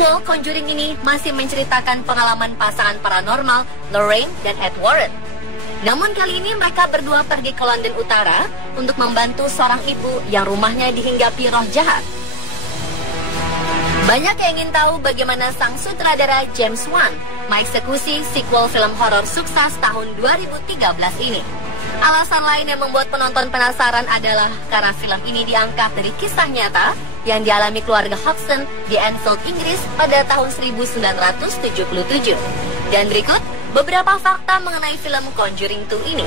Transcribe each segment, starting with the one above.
Sequel Conjuring ini masih menceritakan pengalaman pasangan paranormal Lorraine dan Ed Warren. Namun kali ini mereka berdua pergi ke London Utara untuk membantu seorang ibu yang rumahnya dihinggapi roh jahat. Banyak yang ingin tahu bagaimana sang sutradara James Wan mengeksekusi sequel film horor sukses tahun 2013 ini. Alasan lain yang membuat penonton penasaran adalah karena film ini diangkat dari kisah nyata yang dialami keluarga Hodgson di Enfield, Inggris pada tahun 1977. Dan berikut beberapa fakta mengenai film Conjuring 2 ini.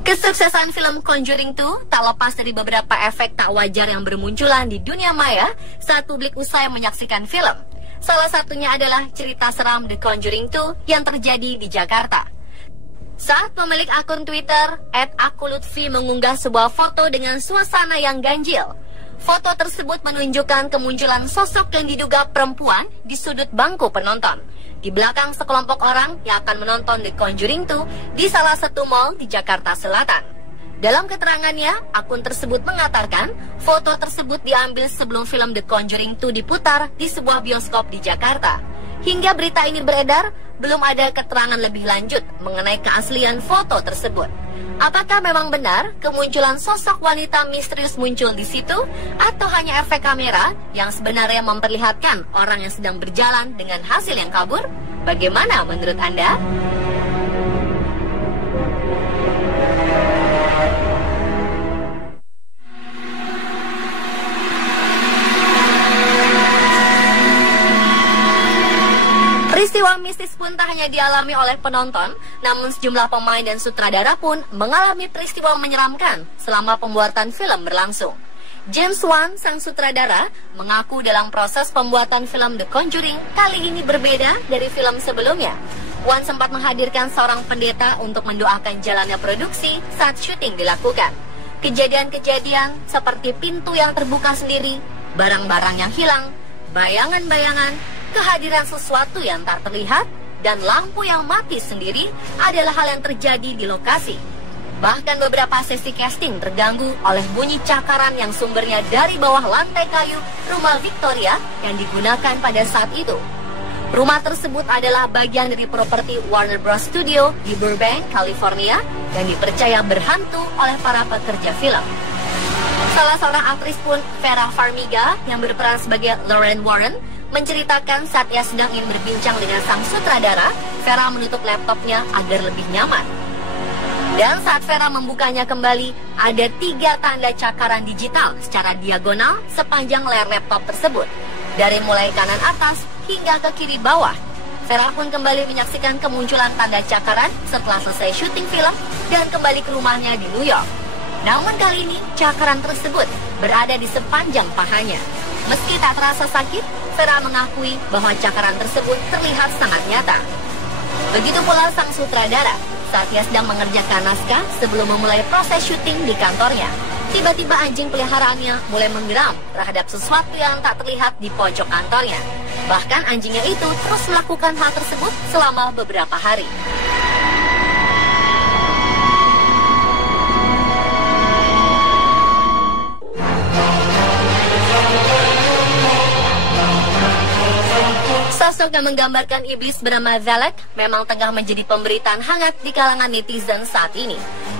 Kesuksesan film Conjuring 2 tak lepas dari beberapa efek tak wajar yang bermunculan di dunia maya saat publik usai menyaksikan film. Salah satunya adalah cerita seram The Conjuring 2 yang terjadi di Jakarta. Saat pemilik akun Twitter @akulutfi mengunggah sebuah foto dengan suasana yang ganjil. Foto tersebut menunjukkan kemunculan sosok yang diduga perempuan di sudut bangku penonton, di belakang sekelompok orang yang akan menonton The Conjuring 2 di salah satu mall di Jakarta Selatan. Dalam keterangannya, akun tersebut mengatakan foto tersebut diambil sebelum film The Conjuring 2 diputar di sebuah bioskop di Jakarta. Hingga berita ini beredar, belum ada keterangan lebih lanjut mengenai keaslian foto tersebut. Apakah memang benar kemunculan sosok wanita misterius muncul di situ, atau hanya efek kamera yang sebenarnya memperlihatkan orang yang sedang berjalan dengan hasil yang kabur? Bagaimana menurut Anda? Peristiwa mistis pun tak hanya dialami oleh penonton, namun sejumlah pemain dan sutradara pun mengalami peristiwa menyeramkan selama pembuatan film berlangsung. James Wan, sang sutradara, mengaku dalam proses pembuatan film The Conjuring kali ini berbeda dari film sebelumnya. Wan sempat menghadirkan seorang pendeta untuk mendoakan jalannya produksi saat syuting dilakukan. Kejadian-kejadian seperti pintu yang terbuka sendiri, barang-barang yang hilang, bayangan-bayangan, kehadiran sesuatu yang tak terlihat, dan lampu yang mati sendiri adalah hal yang terjadi di lokasi. Bahkan beberapa sesi casting terganggu oleh bunyi cakaran yang sumbernya dari bawah lantai kayu rumah Victoria yang digunakan pada saat itu. Rumah tersebut adalah bagian dari properti Warner Bros. Studio di Burbank, California, yang dipercaya berhantu oleh para pekerja film. Salah seorang aktris pun, Vera Farmiga, yang berperan sebagai Lorraine Warren, menceritakan saat ia sedang ingin berbincang dengan sang sutradara, Vera menutup laptopnya agar lebih nyaman. Dan saat Vera membukanya kembali, ada 3 tanda cakaran digital secara diagonal sepanjang layar laptop tersebut, dari mulai kanan atas hingga ke kiri bawah. Vera pun kembali menyaksikan kemunculan tanda cakaran setelah selesai syuting film dan kembali ke rumahnya di New York. Namun kali ini, cakaran tersebut berada di sepanjang pahanya. Meski tak terasa sakit, Vera mengakui bahwa cakaran tersebut terlihat sangat nyata. Begitu pula sang sutradara, saat ia sedang mengerjakan naskah sebelum memulai proses syuting di kantornya. Tiba-tiba anjing peliharaannya mulai menggeram terhadap sesuatu yang tak terlihat di pojok kantornya. Bahkan anjingnya itu terus melakukan hal tersebut selama beberapa hari. Sosok yang menggambarkan iblis bernama Valak memang tengah menjadi pemberitaan hangat di kalangan netizen saat ini.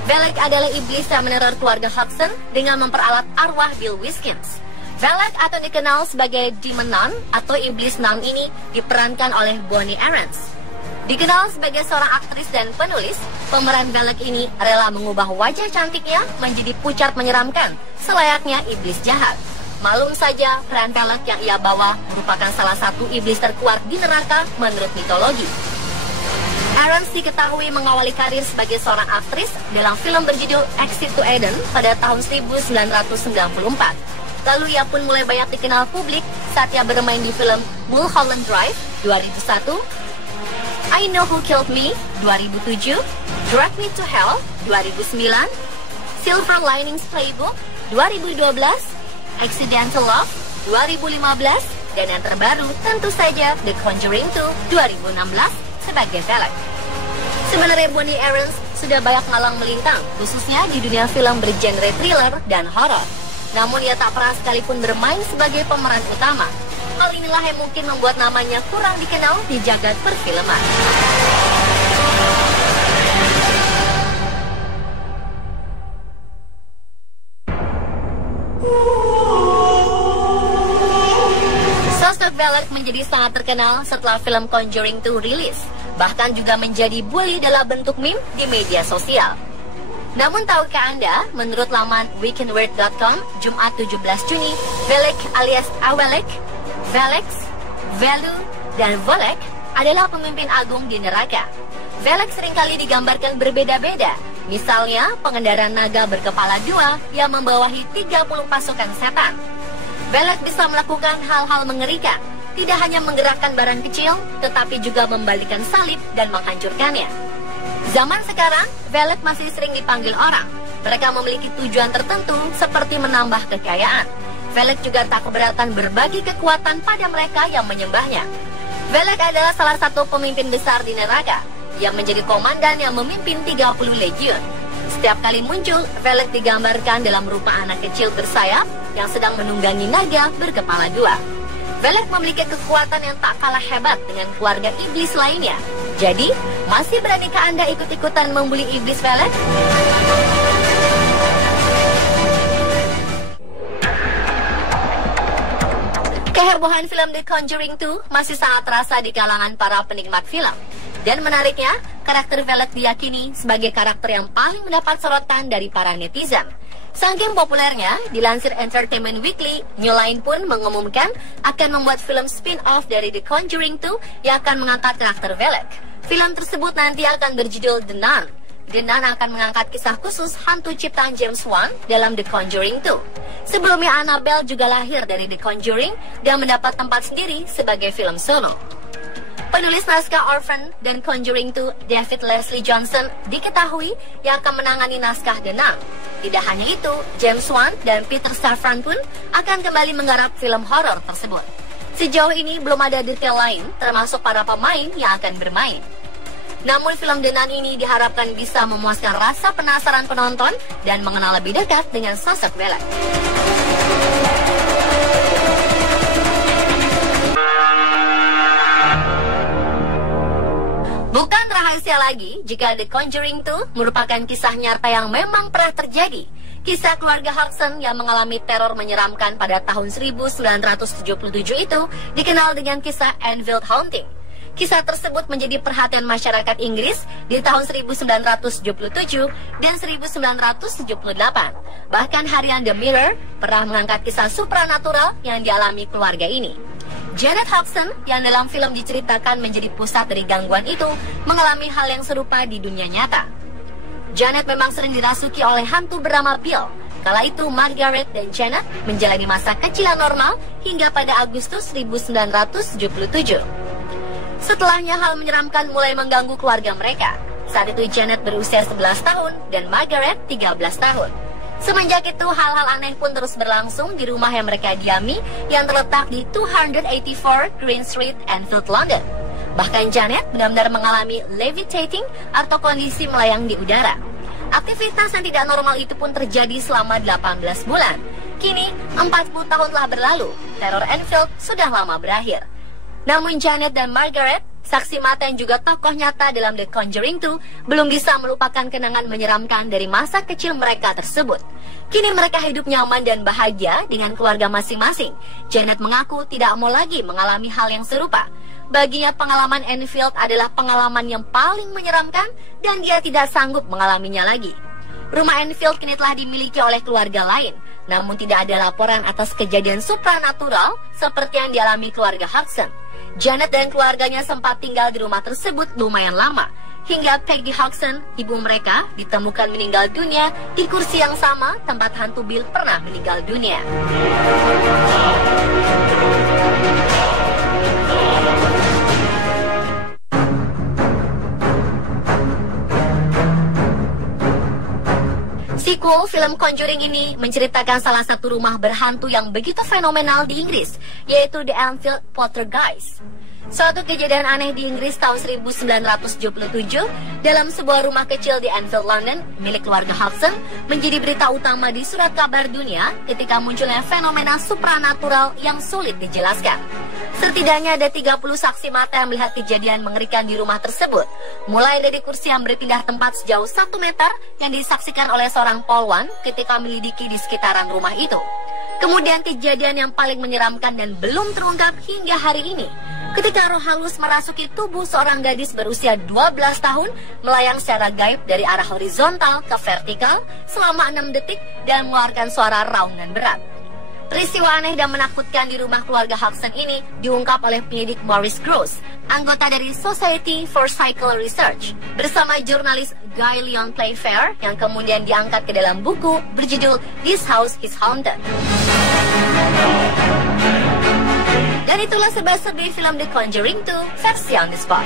Valak adalah iblis yang meneror keluarga Hodgson dengan memperalat arwah Bill Wilkins. Valak atau dikenal sebagai Demon Nun atau iblis nun ini diperankan oleh Bonnie Aarons. Dikenal sebagai seorang aktris dan penulis, pemeran Valak ini rela mengubah wajah cantiknya menjadi pucat menyeramkan, selayaknya iblis jahat. Malum saja, peran Valak yang ia bawa merupakan salah satu iblis terkuat di neraka menurut mitologi. Aarons diketahui mengawali karir sebagai seorang aktris dalam film berjudul Exit to Eden pada tahun 1994. Lalu ia pun mulai banyak dikenal publik saat ia bermain di film Mulholland Drive 2001, I Know Who Killed Me 2007, Drag Me to Hell 2009, Silver Linings Playbook 2012, Accidental Love 2015, Dan yang terbaru tentu saja The Conjuring 2 2016 sebagai Valak. Sebenarnya Bonnie Aarons sudah banyak malang melintang, khususnya di dunia film bergenre thriller dan horor. Namun ia tak pernah sekalipun bermain sebagai pemeran utama. Hal inilah yang mungkin membuat namanya kurang dikenal di jagat perfilman. Sosok Valak menjadi sangat terkenal setelah film Conjuring 2 rilis, bahkan juga menjadi bully dalam bentuk meme di media sosial. Namun tahukah Anda, menurut laman weekendword.com, Jumat 17 Juni, Valak alias Awalek, Valex, Velu, dan Volek adalah pemimpin agung di neraka. Valak seringkali digambarkan berbeda-beda, misalnya pengendara naga berkepala dua yang membawahi 30 pasukan setan. Valak bisa melakukan hal-hal mengerikan, tidak hanya menggerakkan barang kecil, tetapi juga membalikan salib dan menghancurkannya. Zaman sekarang, Valak masih sering dipanggil orang. Mereka memiliki tujuan tertentu seperti menambah kekayaan. Valak juga tak keberatan berbagi kekuatan pada mereka yang menyembahnya. Valak adalah salah satu pemimpin besar di neraka, yang menjadi komandan yang memimpin 30 legiun. Setiap kali muncul, Valak digambarkan dalam rupa anak kecil bersayap yang sedang menunggangi naga berkepala dua. Valak memiliki kekuatan yang tak kalah hebat dengan keluarga iblis lainnya. Jadi, masih beranikah Anda ikut-ikutan membuli iblis Valak? Kehebohan film The Conjuring 2 masih sangat terasa di kalangan para penikmat film. Dan menariknya, karakter Valak diyakini sebagai karakter yang paling mendapat sorotan dari para netizen. Saking populernya, dilansir Entertainment Weekly, New Line pun mengumumkan akan membuat film spin-off dari The Conjuring 2 yang akan mengangkat karakter Valak. Film tersebut nanti akan berjudul The Nun. The Nun akan mengangkat kisah khusus hantu ciptaan James Wan dalam The Conjuring 2. Sebelumnya Annabelle juga lahir dari The Conjuring dan mendapat tempat sendiri sebagai film solo. Penulis naskah Orphan dan Conjuring 2, David Leslie Johnson, diketahui yang akan menangani naskah The Nun. Tidak hanya itu, James Wan dan Peter Safran pun akan kembali menggarap film horor tersebut. Sejauh ini belum ada detail lain, termasuk para pemain yang akan bermain. Namun film The Nun ini diharapkan bisa memuaskan rasa penasaran penonton dan mengenal lebih dekat dengan sosok Valak. Bukan rahasia lagi jika The Conjuring 2 merupakan kisah nyata yang memang pernah terjadi. Kisah keluarga Hodgson yang mengalami teror menyeramkan pada tahun 1977 itu dikenal dengan kisah Enfield Haunting. Kisah tersebut menjadi perhatian masyarakat Inggris di tahun 1977 dan 1978. Bahkan harian The Mirror pernah mengangkat kisah supranatural yang dialami keluarga ini. Janet Hodgson yang dalam film diceritakan menjadi pusat dari gangguan itu mengalami hal yang serupa di dunia nyata. Janet memang sering dirasuki oleh hantu bernama Bill. Kala itu Margaret dan Janet menjalani masa kecil yang normal hingga pada Agustus 1977. Setelahnya hal menyeramkan mulai mengganggu keluarga mereka. Saat itu Janet berusia 11 tahun dan Margaret 13 tahun. Semenjak itu hal-hal aneh pun terus berlangsung di rumah yang mereka diami yang terletak di 284 Green Street, Enfield, London. Bahkan Janet benar-benar mengalami levitating atau kondisi melayang di udara. Aktivitas yang tidak normal itu pun terjadi selama 18 bulan. Kini 40 tahun telah berlalu, teror Enfield sudah lama berakhir. Namun Janet dan Margaret, saksi mata yang juga tokoh nyata dalam The Conjuring 2, belum bisa melupakan kenangan menyeramkan dari masa kecil mereka tersebut. Kini mereka hidup nyaman dan bahagia dengan keluarga masing-masing. Janet mengaku tidak mau lagi mengalami hal yang serupa. Baginya pengalaman Enfield adalah pengalaman yang paling menyeramkan dan dia tidak sanggup mengalaminya lagi. Rumah Enfield kini telah dimiliki oleh keluarga lain, namun tidak ada laporan atas kejadian supranatural seperti yang dialami keluarga Hodgson. Janet dan keluarganya sempat tinggal di rumah tersebut lumayan lama, hingga Peggy Hodgson, ibu mereka, ditemukan meninggal dunia di kursi yang sama tempat hantu Bill pernah meninggal dunia. Sequel film Conjuring ini menceritakan salah satu rumah berhantu yang begitu fenomenal di Inggris, yaitu The Enfield Poltergeist. Suatu kejadian aneh di Inggris tahun 1977 dalam sebuah rumah kecil di Enfield, London, milik keluarga Hudson, menjadi berita utama di surat kabar dunia ketika munculnya fenomena supranatural yang sulit dijelaskan. Setidaknya ada 30 saksi mata yang melihat kejadian mengerikan di rumah tersebut, mulai dari kursi yang berpindah tempat sejauh 1 meter yang disaksikan oleh seorang polwan ketika melidiki di sekitaran rumah itu. Kemudian kejadian yang paling menyeramkan dan belum terungkap hingga hari ini, ketika roh halus merasuki tubuh seorang gadis berusia 12 tahun melayang secara gaib dari arah horizontal ke vertikal selama 6 detik dan mengeluarkan suara raungan berat. Peristiwa aneh dan menakutkan di rumah keluarga Hudson ini diungkap oleh penyidik Maurice Gross, anggota dari Society for Psychical Research, bersama jurnalis Guy Lyon Playfair yang kemudian diangkat ke dalam buku berjudul This House is Haunted. Dan itulah sebab-sebab film The Conjuring 2 versi on the spot.